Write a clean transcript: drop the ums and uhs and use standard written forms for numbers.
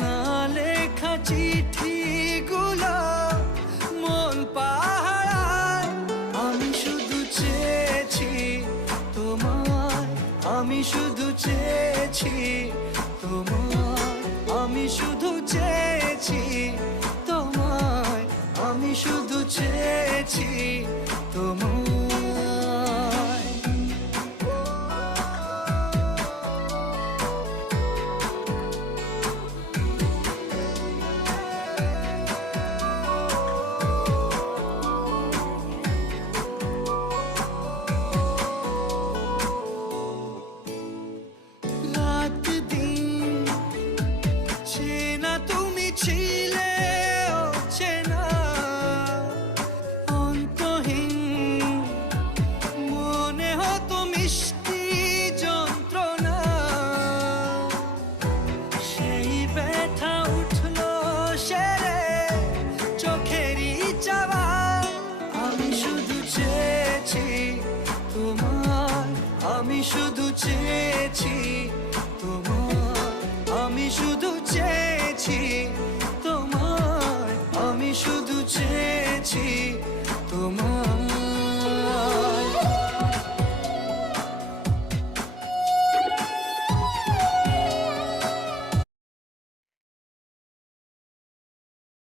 না লেখা চিঠিগুলো মন পাহারায়। আমি শুধু চেয়েছি তোমায়, আমি শুধু চেয়েছি তোমায়, আমি শুধু চেয়েছি তোমায়, আমি শুধু চেয়েছি তোমায়। রাত দিন চেনা তুমি ছিলে চেনা অন্তহীন, মনে হতো মিষ্টি যন্ত্রণা। সেই ব্যথা উঠলো সেরে চোখেরই চাওয়া। আমি শুধু চেয়েছি তোমার, আমি শুধু